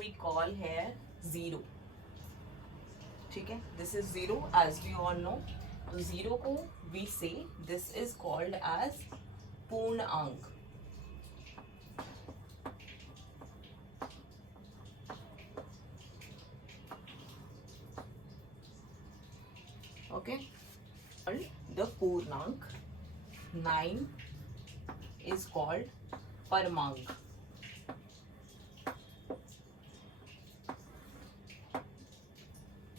we call here zero. ठीक है, this is zero as we all know. तो zero को we say this is called as पूर्ण अंक. Okay, the पूर्णांक. 9 is called परमांक.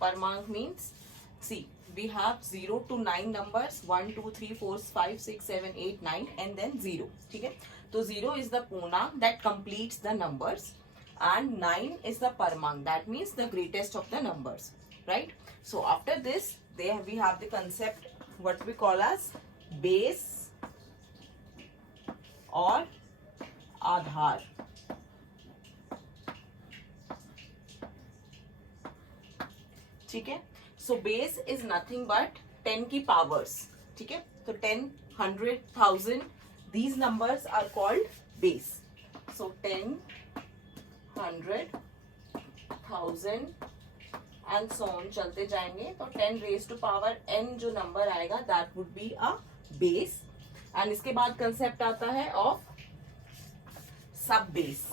Parmank means, see, we have 0 to 9 numbers, 1 2 3 4 5 6 7 8 9 and then 0. ठीक है, तो 0 is the पूर्णांक that completes the numbers and 9 is the Parmank, that means the greatest of the numbers, right? So after this we have the concept what we call as base or आधार. ठीक है, so base is nothing but 10 की powers. ठीक है, तो 10, 100, 1000 these numbers are called base. So 10, 100, 1000 and so on चलते जाएंगे. तो 10 रेज टू पावर n जो नंबर आएगा that would be a base. And इसके बाद कंसेप्ट आता है ऑफ सब बेस.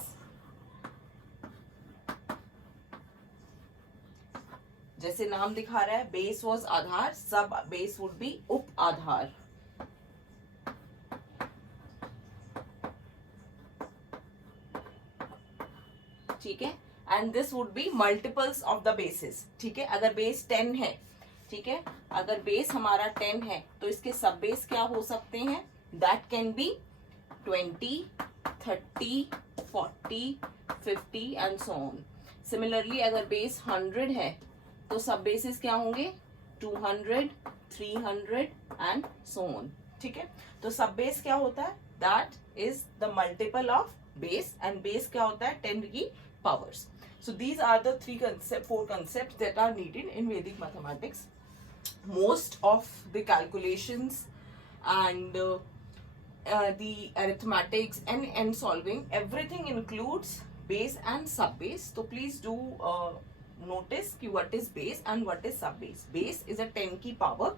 जैसे नाम दिखा रहा है, बेस वॉज आधार, सब बेस वुड बी उप आधार. ठीक है, and this would be multiples of the basis. ठीक है, अगर बेस 10 है, ठीक है, अगर बेस हमारा 10 है तो इसके सब बेस क्या हो सकते हैं? That can be 20, 30, 40, 50 and so on. Similarly अगर बेस 100 है तो सब बेसिस क्या होंगे? 200, 300 एंड सो ऑन. ठीक है, तो सब बेस क्या होता है? That is the multiple of base and base क्या होता है? 10 की powers. So these are the 4 concepts that are needed in Vedic mathematics. Most of the calculations and the arithmetics and solving, everything includes base and sub base. So please do notice कि what is base and what is sub base. Base is a 10 की power.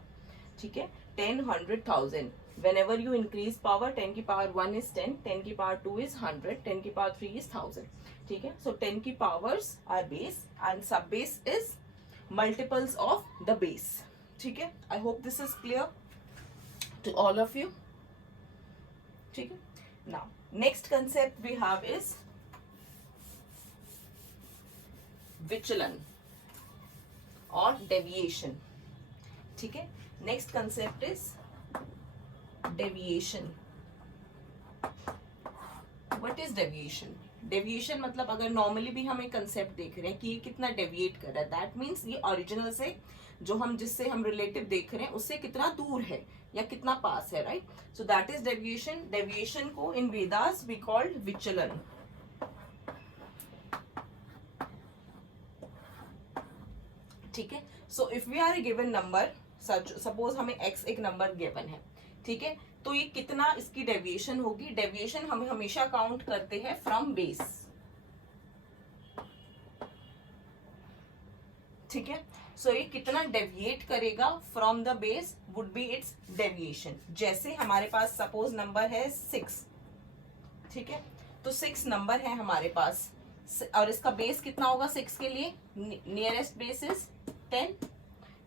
ठीक है, 10, 100, 1000. Whenever you increase power, 10 की power 1 is 10, 10 की power 2 is 100, 10 की power 3 is 1000. ठीक है, so 10 की powers are base and sub base is multiples of the base. ठीक है, I hope this is clear to all of you. ठीक है, now next concept we have is विचलन और डेविएशन. ठीक है, next concept is deviation. What is deviation? Deviation मतलब अगर नॉर्मली भी हम एक कंसेप्ट देख रहे हैं कि ये कितना डेविएट कर रहा है, दैट मीन्स ये ओरिजिनल से जो हम जिससे हम रिलेटिव देख रहे हैं उससे कितना दूर है या कितना पास है, right? So that is deviation. Deviation को इन वेदास वी कॉल्ड विचलन. ठीक है, so if we are a given number, suppose हमें x एक नंबर गिवन है, ठीक है, तो ये कितना इसकी डेविएशन होगी? डेविएशन हम हमेशा काउंट करते हैं फ्रॉम बेस. ठीक है, सो ये कितना डेविएट करेगा from the base would be it's deviation. जैसे हमारे पास सपोज नंबर है 6. ठीक है, तो 6 नंबर है हमारे पास और इसका बेस कितना होगा 6 के लिए? Nearest base is 10.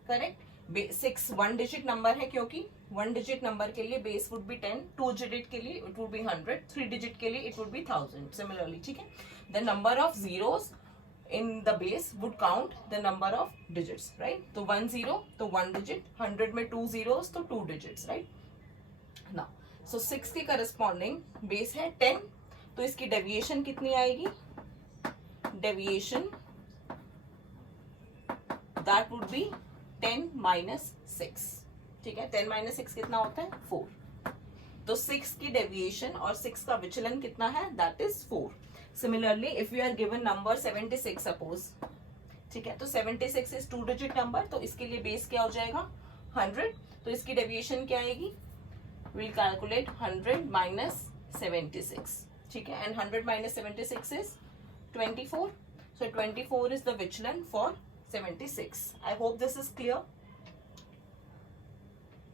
Correct. 6 1 digit number है क्योंकि 1 डिजिट नंबर के लिए बेस वुड बी 10, 2 डिजिट के लिए इट वुड बी 100, 3 डिजिट के लिए इट वुड बी 1000. सिमिलरली, ठीक है, the number of zeros in the base would count the number of digits, right? तो 1 0 तो 1 digit, 100 में 2 zeros तो 2 digits, right? Now, so 6 की corresponding base है 10, तो इसकी deviation कितनी आएगी? Deviation that would be 10 minus 6. ठीक है, 10 minus 6 कितना होता है? 4. तो 6 की deviation और 6 का विचलन कितना है? That is 4. Similarly, if we are given number 76 suppose, ठीक है, तो 76 is 2 digit number, तो इसके लिए बेस क्या हो जाएगा? 100. तो इसकी डेविएशन क्या आएगी? We'll calculate 100 minus 76. ठीक है, and 100 minus 76 is 24. So 24 is the vigilant for 76. I hope this is clear.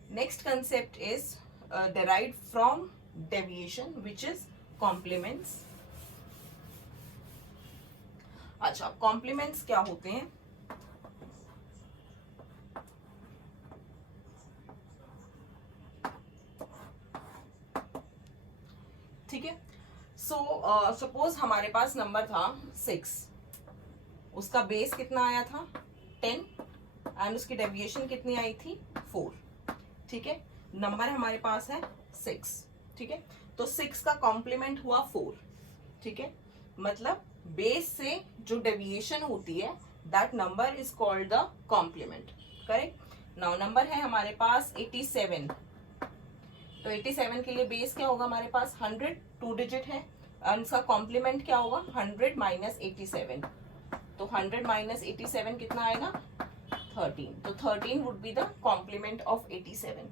Next concept is derived from deviation, which is complements. अच्छा, complements क्या होते हैं? ठीक है, सो सपोज हमारे पास नंबर था 6, उसका बेस कितना आया था 10 एंड उसकी डेविएशन कितनी आई थी 4. ठीक है, नंबर हमारे पास है 6. ठीक है, तो 6 का कॉम्प्लीमेंट हुआ 4. ठीक है, मतलब बेस से जो डेविएशन होती है that number is called the complement. Correct. Now number है हमारे पास 87. तो 87 के लिए बेस क्या होगा हमारे पास 100, 2 डिजिट है, और इसका कॉम्प्लीमेंट क्या होगा 100 माइनस 87. तो 100 माइनस 87 कितना आएगा 13. तो 13 would be the complement of 87.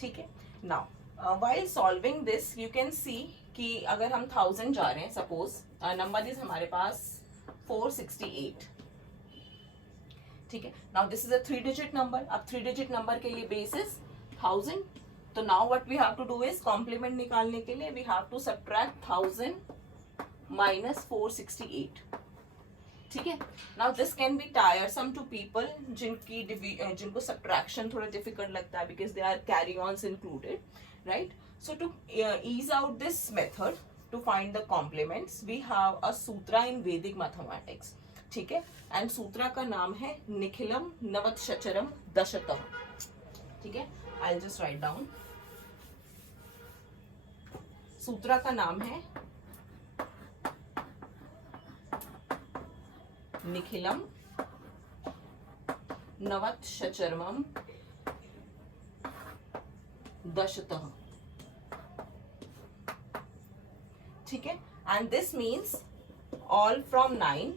ठीक है. Now while solving this you can see कि अगर हम 1000 जा रहे हैं, सपोज नंबर इज हमारे पास 468. ठीक है. Now this is a 3 digit number. अब 3 डिजिट नंबर के लिए बेस इज 1000. तो now what we have to do is complement निकालने के लिए we have to subtract 1000 minus 468. ठीक है. Now this can be tiresome to people जिनको सब्ट्रैक्शन थोड़ा डिफिकल्ट लगता है because there are carry ons included, right. So to ease out this method to find the complements we have a sutra in Vedic mathematics. ठीक है, and सूत्रा का नाम है निखिलम नवत्शचरम दशतम. ठीक है, I will just write down. सूत्रा का नाम है निखिलम नवत्शचरमम दशतः. ठीक है, and this means all from 9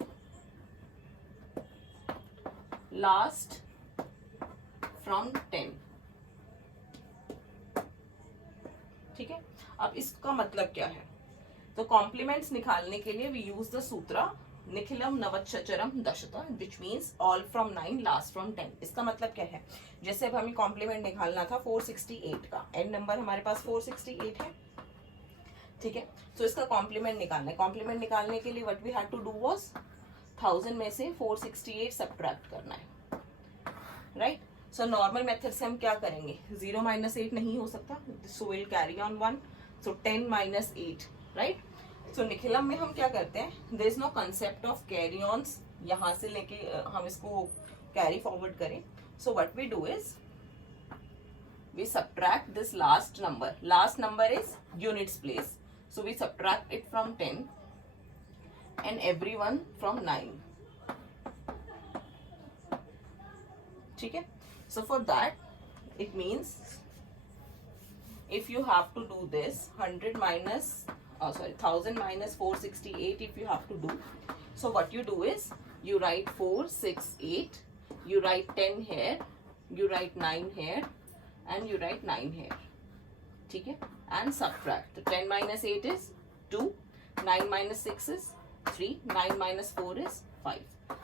last from 10. ठीक है. अब इसका मतलब क्या है? तो कॉम्प्लीमेंट्स निकालने के लिए वी यूज द सूत्रा निखिलम नवत्शचरम दशतः which means all from 9 last from 10. इसका मतलब क्या है? जैसे अब हमें कॉम्प्लीमेंट निकालना था 468 का, एन नंबर हमारे पास 468 है. ठीक है, तो इसका कॉम्प्लीमेंट निकालना है. कॉम्प्लीमेंट निकालने के लिए what we had to do was 1000 में से 468 सब्ट्रैक्ट करना है, राइट. सो नॉर्मल मेथड से हम क्या करेंगे, 0 माइनस 8 नहीं हो सकता, so will carry on 1. So 10 minus 8, right. So निखिलम में हम क्या करते हैं, there is no concept of carry ons, यहां से लेके हम इसको कैरी फॉरवर्ड करें. So what we do is we subtract this last number is units place, so we subtract it from 10 and everyone from 9. ठीक है. So for that it means if you have to do this 100 minus 1000 minus 468 if you have to do, so what you do is you write 468, you write 10 here, you write 9 here and you write 9 here. ठीक है, and subtract. तो 10 minus 8 is 2, 9 minus 6 is 3, 9 minus 4 is 5.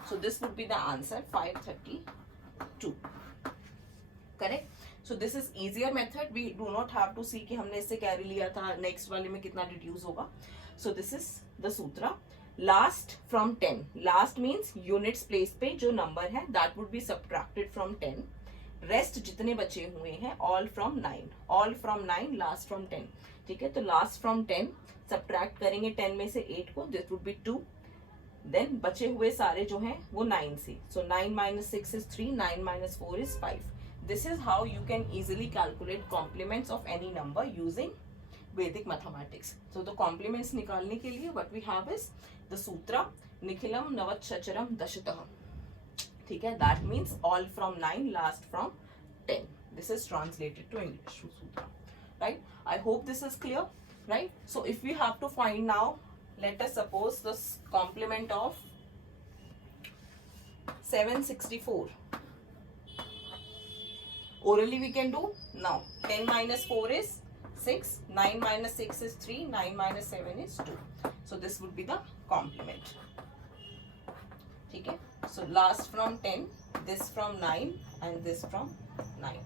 So this would be the answer 532. Correct. So this is easier method. We do not have to see कि हमने इससे carry लिया था, next वाले में कितना रिड्यूस होगा. So this is the sutra. Last from 10. Last means units place पे जो नंबर है that would be subtracted from 10. Rest जितने बचे हुए हैं all from 9, all from 9 last from 10. ठीक है, तो लास्ट फ्रॉम 10 सब्ट्रैक्ट करेंगे 10 में से 8 को, दिस वुड बी 2. देन बचे हुए सारे जो हैं वो 9 से, so 9 minus 6 is 3, 9 minus 4 is 5. This is how you can easily calculate complements of any number using Vedic mathematics. So the complements निकालने के लिए what we have is the sutra निखिलम नवत्शचरम दशतः. ठीक है, that means all from 9 last from 10. This is translated to English sutra, right. I hope this is clear, right. So if we have to find now, let us suppose the complement of 764. Orally we can do now. 10 minus 4 is 6, 9 minus 6 is 3, 9 minus 7 is 2. So this would be the complement. ठीक है. So last from 10, this from 9 and this from 9.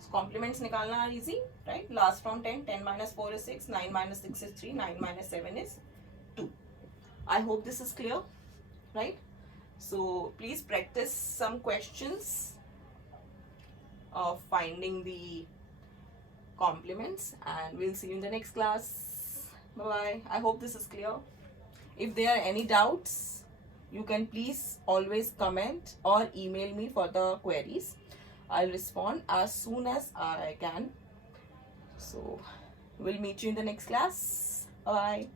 So complements निकालना are easy, right? Last from 10, 10 minus 4 is 6, 9 minus 6 is 3, 9 minus 7 is 2. I hope this is clear, right? So please practice some questions of finding the complements, and we'll see you in the next class. Bye bye. I hope this is clear. If there are any doubts, you can please always comment or email me for the queries. I'll respond as soon as I can. So we'll meet you in the next class. Bye.